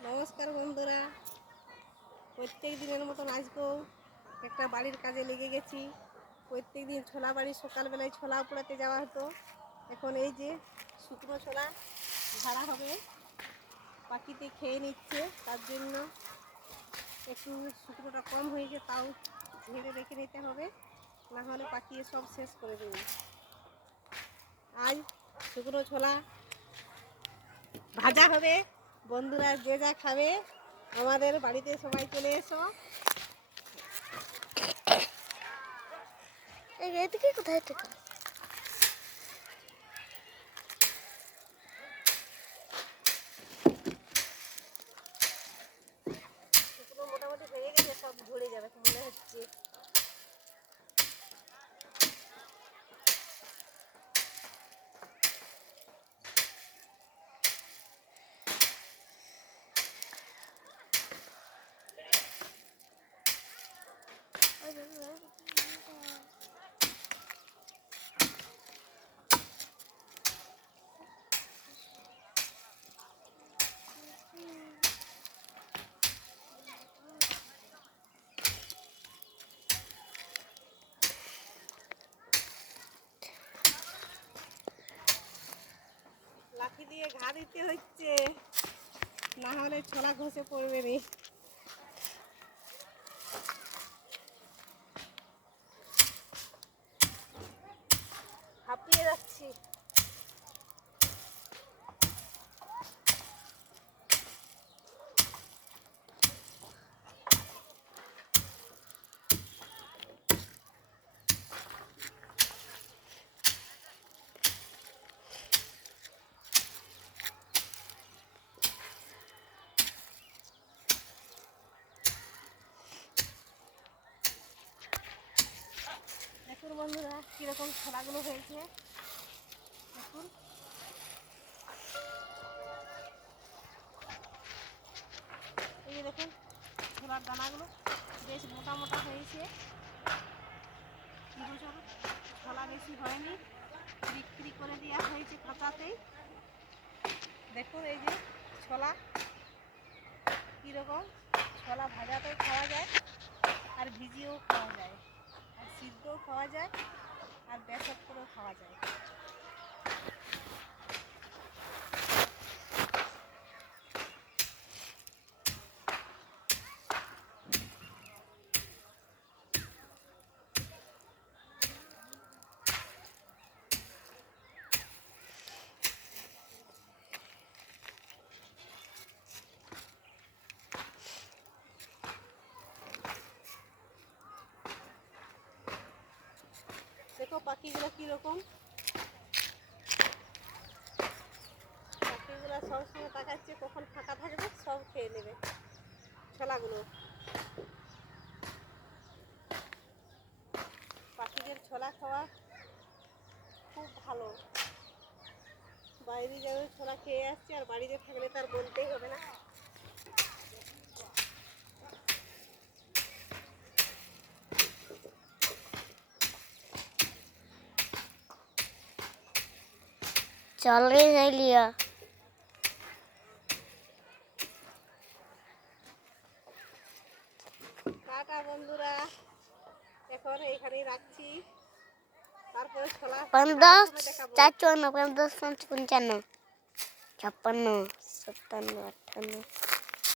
নমস্কার বন্ধুরা। প্রত্যেক দিনের মতন আজকেও একটা বাড়ির কাজে লেগে গেছি। প্রত্যেক দিন ছোলা বাড়ি, সকালবেলায় ছোলা পোড়াতে যাওয়া হতো। এখন এই যে শুকনো ছোলা ভাড়া হবে পাখিতে খেয়ে নিচ্ছে। তার জন্য একটু শুকনোটা কম হয়েছে, তাও ঝেড়ে রেখে নিতে হবে। না হলে সব শেষ করে দেবে। আজ শুকনো ছোলা ভাজা হবে। বন্ধুরা, যে যা খাবে, আমাদের বাড়িতে সবাই চলে এসো। এদিকে কোথায় থেকে? মোটামুটি হয়ে গেছে, সব ঝরে যাবে, মনে হচ্ছে। দিয়ে ঘা দিতে হচ্ছে। না হলে ছোলা ঘষে পড়বে রে। হাঁপিয়ে যাচ্ছি দেখুন বন্ধুরা, কীরকম ছোলাগুলো হয়েছে? দেখুন। এই যে দেখুন ছোলার দানাগুলো বেশ মোটা মোটা হয়েছে। এবছর ছোলা বেশি হয়নি। বিক্রি করে দেওয়া হয়েছে কাঁচাতেই দেখুন এই যে ছোলা। কীরকম ছোলা ভাজাতেও খাওয়া যায় আর ভিজিয়েও খাওয়া যায়। আর সিদ্ধও খাওয়া যায় আর বেসক করেও খাওয়া যায় দেখো পাখিগুলো কীরকম? পাখিগুলো সবসময় তাকাচ্ছে, কখন ফাঁকা থাকবে, সব খেয়ে নেবে। ছোলাগুলো। পাখিদের ছোলা খাওয়া খুব ভালো। বাইরে যাবে, ছোলা খেয়ে আসছে, আর বাড়িতে থাকলে তার বলতেই হবে না। চল রে যাইলিয়া টাটা বন্ধুরা এখন এইখানেই রাখছি। তারপরে ছোলা পঞ্চাশ পঞ্চাশ পঞ্চান্ন ছাপ্পান্ন সাতান্ন আটান্ন